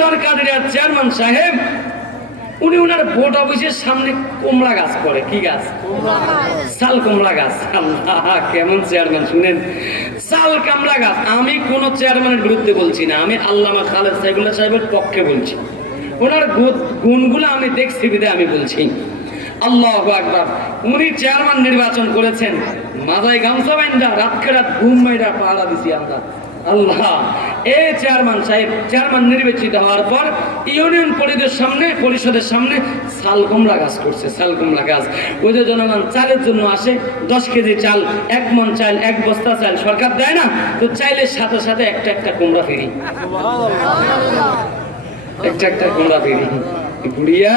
সরকারের চেয়ারম্যান সাহেব, উনি ওনার ভোট অফিসের সামনে কুমড়া গাছ করে। কি গাছ? শাল কুমড়া গাছ। কেমন চেয়ারম্যান, শুনেন? শাল কামড়া গাছ। আমি কোন চেয়ারম্যানের বিরুদ্ধে বলছি না, আমি আল্লামা খালেদ সাইবুল্লাহ সাহেবের পক্ষে বলছি। ওনার গুণগুলো আমি দেখছি বিদে আমি বলছি। আল্লাহ আকবার। উনি চেয়ারম্যান নির্বাচন করেছেন। মাথায় গামছা বাইন্দা, রাতকে রাত ঘুম মাইরা পাহারা দিছি আমরা। আল্লাহ। এ চেয়ারম্যান সাহেব চেয়ারম্যান নির্বাচিত হওয়ার পর ইউনিয়ন পরিষদের সামনে পরিষদের সামনে শাল কুমড়া গাছ করছে শাল কুমড়া গাছ। ওই যে জনগণ চালের জন্য আসে দশ কেজি চাল এক মন চাল এক বস্তা চাল সরকার দেয় না তো চাইলের সাথে সাথে একটা একটা কুমড়া ফিরি। একটা একটা কুমড়া ফিরি। বুড়িয়া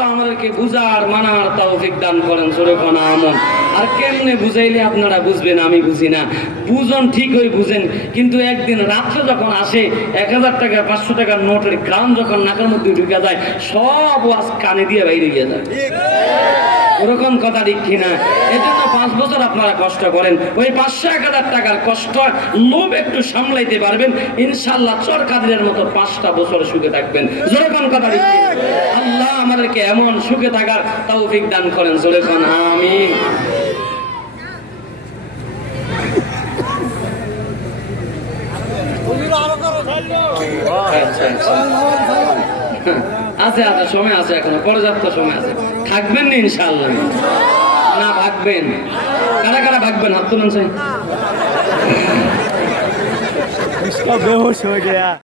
আল্লাহ আমাদেরকে বুঝার, মানার তৌফিক দান করেন সুরেখন আমন। আর কেমনে বুঝাইলে আপনারা বুঝবেন, আমি বুঝি না। বুঝন হয়ে বুঝেন, কিন্তু একদিন রাত্রে যখন আসে, এক হাজার টাকা, পাঁচশো টাকার নোটের গ্রাম যখন নাকের মধ্যে ঢুকে যায়, সব ওয়াজ কানে দিয়ে বাইরে গিয়ে যায়। ওরকম কথা ঠিক কিনা? এজন্য পাঁচ বছর আপনারা কষ্ট করেন। ওই পাঁচশো এক হাজার টাকার কষ্ট লোভ একটু সামলাইতে পারবেন। ইনশাল্লাহ চর কাদের মতো পাঁচটা বছর সুখে থাকবেন। যেরকম কথা ঠিক আল্লাহ আমাদেরকে এমন সুখে থাকার তৌফিক দান করেন। যেরকম আমিন। আচ্ছা আচ্ছা। আছে আছে, সময় আছে এখনও, পর্যাপ্ত সময় আছে। থাকবেন না ইনশাআল্লাহ। না, ভাগবেন। কারা কারা ভাগবেন? হাত তুলুন সাই